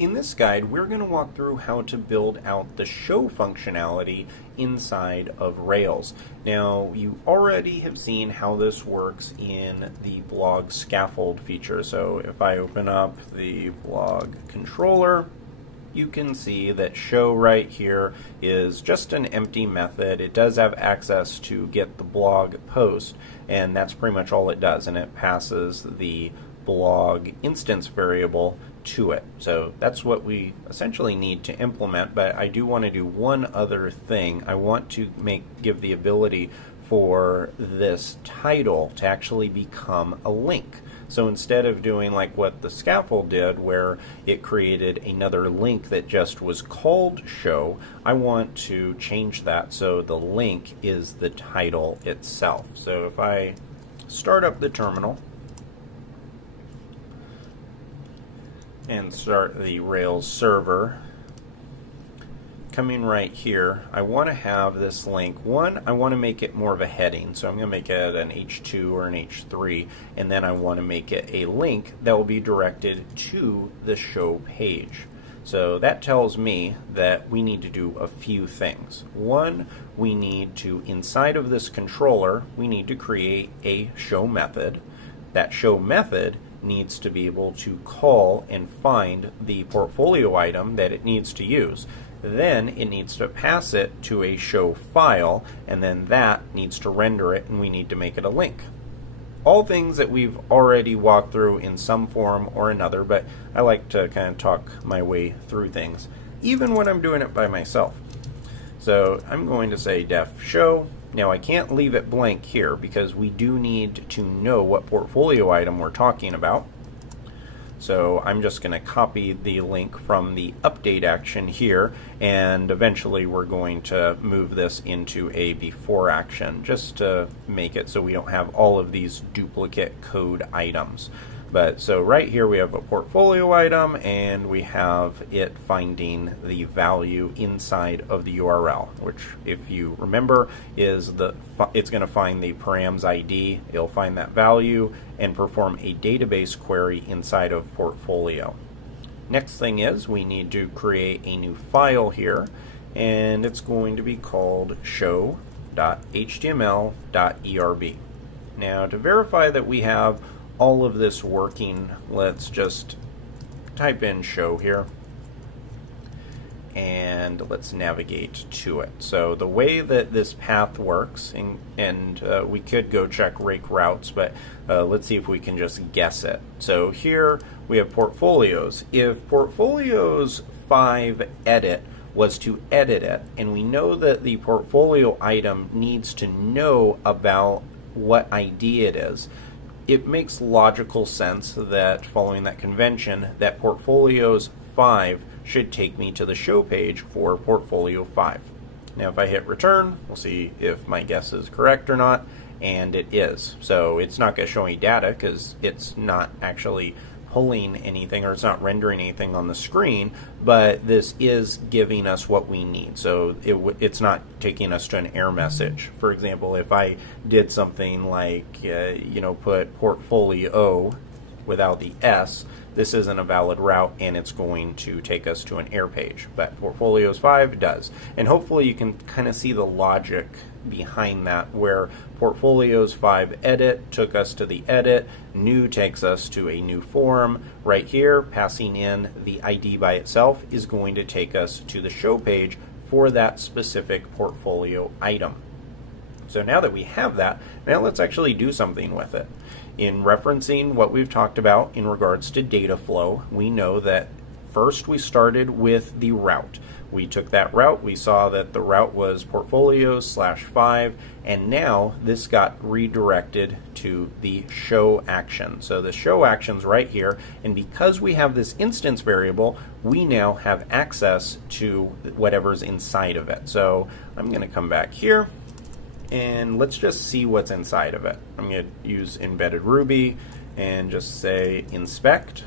In this guide, we're going to walk through how to build out the show functionality inside of Rails. Now, you already have seen how this works in the blog scaffold feature. So if I open up the blog controller, you can see that show right here is just an empty method. It does have access to get the blog post, and that's pretty much all it does, and it passes the blog instance variable to it. So that's what we essentially need to implement, but I do want to do one other thing. I want to give the ability for this title to actually become a link. So instead of doing like what the scaffold did, where it created another link that just was called show, I want to change that so the link is the title itself. So if I start up the terminal and start the Rails server, coming right here, I want to have this link. One, I want to make it more of a heading, so I'm going to make it an H2 or an H3, and then I want to make it a link that will be directed to the show page. So that tells me that we need to do a few things. One, we need to, inside of this controller, we need to create a show method. That show method needs to be able to call and find the portfolio item that it needs to use. Then it needs to pass it to a show file, and then that needs to render it, and we need to make it a link. All things that we've already walked through in some form or another, but I like to kind of talk my way through things, even when I'm doing it by myself. So I'm going to say def show. Now I can't leave it blank here because we do need to know what portfolio item we're talking about. So I'm just going to copy the link from the update action here, and eventually we're going to move this into a before action just to make it so we don't have all of these duplicate code items. But so right here we have a portfolio item, and we have it finding the value inside of the URL, which, if you remember, is it's going to find the params ID. It'll find that value and perform a database query inside of portfolio. Next thing is we need to create a new file here, and it's going to be called show.html.erb. Now, to verify that we have all of this working, let's just type in show here and let's navigate to it. So the way that this path works, and we could go check rake routes, but let's see if we can just guess it. So here we have portfolios. If portfolios 5 edit was to edit it, and we know that the portfolio item needs to know about what ID it is, it makes logical sense that, following that convention, that portfolios 5 should take me to the show page for portfolio 5. Now if I hit return, we'll see if my guess is correct or not, and it is. So it's not going to show any data because it's not actually pulling anything, or it's not rendering anything on the screen, but this is giving us what we need. So it's not taking us to an error message. For example, if I did something like put portfolio without the S, this isn't a valid route, and it's going to take us to an error page. But portfolios 5 does. And hopefully you can kind of see the logic behind that, where portfolios 5 edit took us to the edit, new takes us to a new form. Right here, passing in the ID by itself is going to take us to the show page for that specific portfolio item. So now that we have that, now let's actually do something with it. In referencing what we've talked about in regards to data flow, we know that first we started with the route. We took that route, we saw that the route was portfolios/5, and now this got redirected to the show action. So the show action's right here, and because we have this instance variable, we now have access to whatever's inside of it. So I'm going to come back here, and let's just see what's inside of it. I'm going to use embedded Ruby and just say inspect,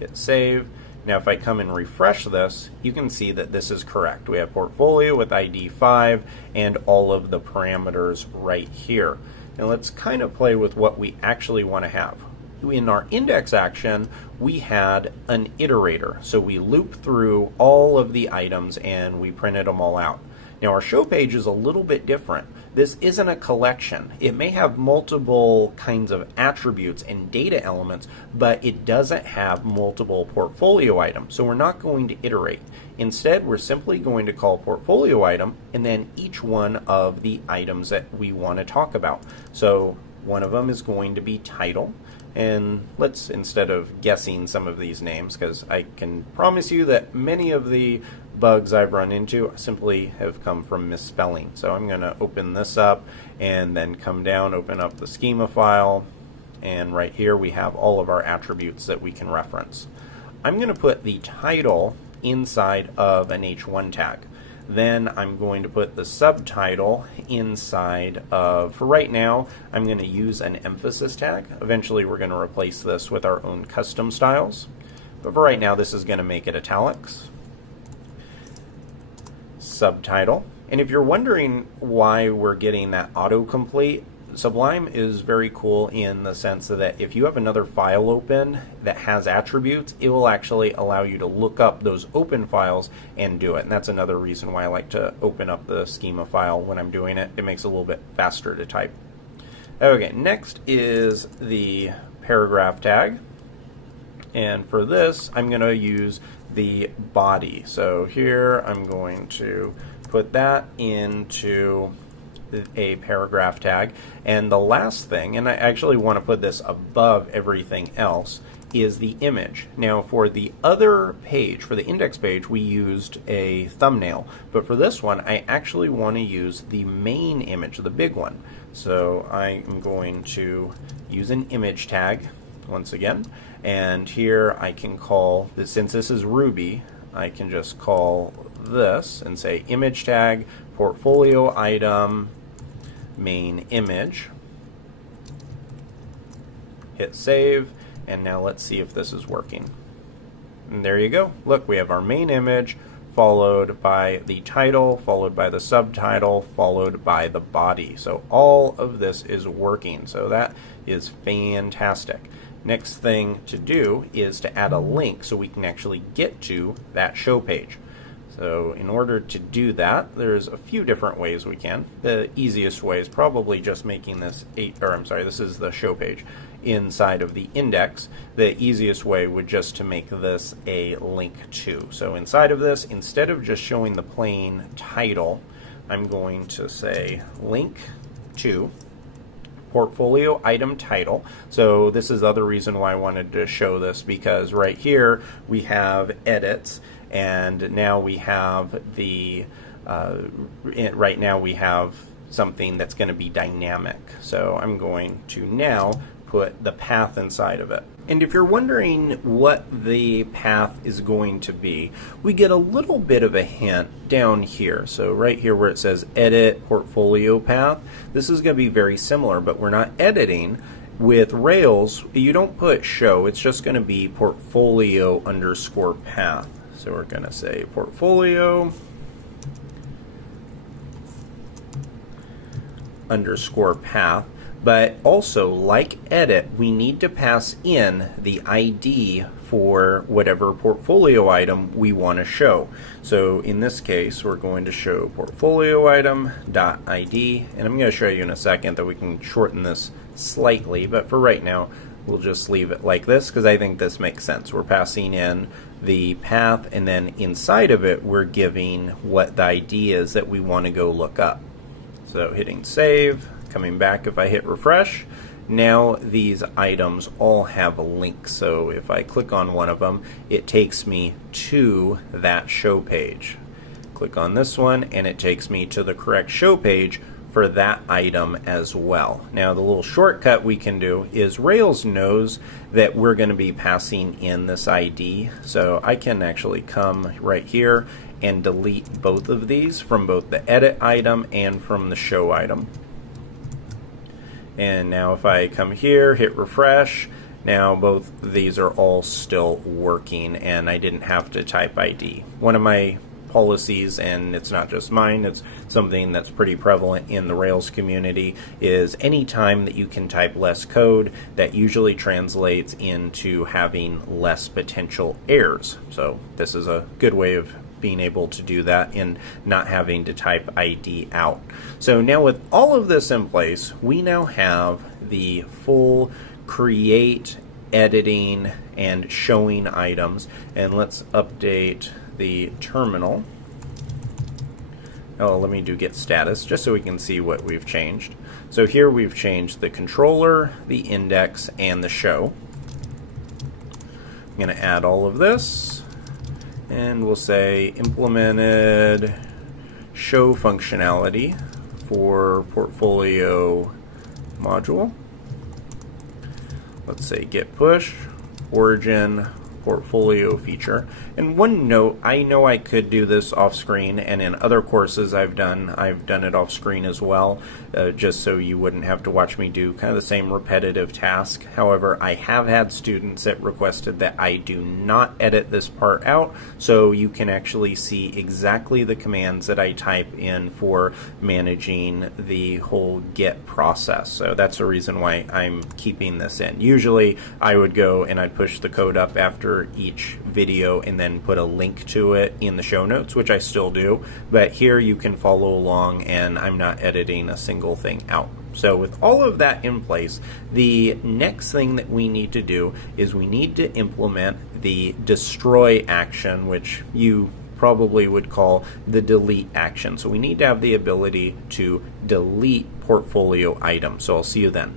hit save. Now if I come and refresh this, you can see that this is correct. We have portfolio with ID 5 and all of the parameters right here. Now let's kind of play with what we actually want to have. in our index action, we had an iterator. So we loop through all of the items and we printed them all out. Now our show page is a little bit different. This isn't a collection. It may have multiple kinds of attributes and data elements, but it doesn't have multiple portfolio items. So we're not going to iterate. Instead, we're simply going to call portfolio item and then each one of the items that we want to talk about. So one of them is going to be title. And let's, instead of guessing some of these names, because I can promise you that many of the bugs I've run into simply have come from misspelling. So I'm going to open this up and then come down, open up the schema file, and right here we have all of our attributes that we can reference. I'm going to put the title inside of an H1 tag. Then I'm going to put the subtitle inside of, for right now, I'm going to use an emphasis tag. Eventually we're going to replace this with our own custom styles. But for right now, this is going to make it italics. Subtitle. And if you're wondering why we're getting that autocomplete, Sublime is very cool in the sense that if you have another file open that has attributes, it will actually allow you to look up those open files and do it. And that's another reason why I like to open up the schema file when I'm doing it. It makes it a little bit faster to type. Okay, next is the paragraph tag. And for this, I'm going to use the body. So here I'm going to put that into a paragraph tag. And the last thing, and I actually want to put this above everything else, is the image. Now for the other page, for the index page, we used a thumbnail, but for this one I actually want to use the main image, the big one. So I'm going to use an image tag once again, and here I can call this, since this is Ruby, I can just call this and say image tag portfolio item main image. Hit save, and now let's see if this is working. And there you go. Look, we have our main image followed by the title, followed by the subtitle, followed by the body. So all of this is working. So that is fantastic. Next thing to do is to add a link so we can actually get to that show page. So in order to do that, there's a few different ways we can. The easiest way is probably just making this this is the show page inside of the index. The easiest way would just to make this a link to. So inside of this, instead of just showing the plain title, I'm going to say link to portfolio item title. So this is the other reason why I wanted to show this, because right here we have edits, and now we have the right now we have something that's going to be dynamic. So I'm going to now put the path inside of it. And if you're wondering what the path is going to be, we get a little bit of a hint down here. So right here where it says edit portfolio path, this is going to be very similar, but we're not editing. With Rails, you don't put show, it's just going to be portfolio underscore path. So we're going to say portfolio underscore path. But also, like edit, we need to pass in the ID for whatever portfolio item we want to show. So in this case, we're going to show portfolio item.id, and I'm going to show you in a second that we can shorten this slightly, but for right now, we'll just leave it like this because I think this makes sense. We're passing in the path, and then inside of it, we're giving what the ID is that we want to go look up. So hitting save. Coming back, if I hit refresh, now these items all have a link. So if I click on one of them, it takes me to that show page. Click on this one, and it takes me to the correct show page for that item as well. Now the little shortcut we can do is Rails knows that we're going to be passing in this ID. So I can actually come right here and delete both of these from both the edit item and from the show item. And now if I come here, hit refresh, now both of these are all still working and I didn't have to type ID. One of my policies, and it's not just mine, it's something that's pretty prevalent in the Rails community, is any time that you can type less code, that usually translates into having less potential errors. So this is a good way of being able to do that and not having to type ID out. So now with all of this in place, we now have the full create, editing, and showing items. And let's update the terminal. Oh, let me do get status just so we can see what we've changed. So here we've changed the controller, the index, and the show. I'm going to add all of this, and we'll say implemented show functionality for portfolio module. Let's say get push, origin, portfolio feature. And one note, I know I could do this off screen, and in other courses I've done it off screen as well, just so you wouldn't have to watch me do kind of the same repetitive task. However, I have had students that requested that I do not edit this part out, so you can actually see exactly the commands that I type in for managing the whole get process. So that's the reason why I'm keeping this in. Usually I would go and I'd push the code up after each video and then put a link to it in the show notes, which I still do, but here you can follow along and I'm not editing a single thing out. So with all of that in place, the next thing that we need to do is we need to implement the destroy action, which you probably would call the delete action. So we need to have the ability to delete portfolio items. So I'll see you then.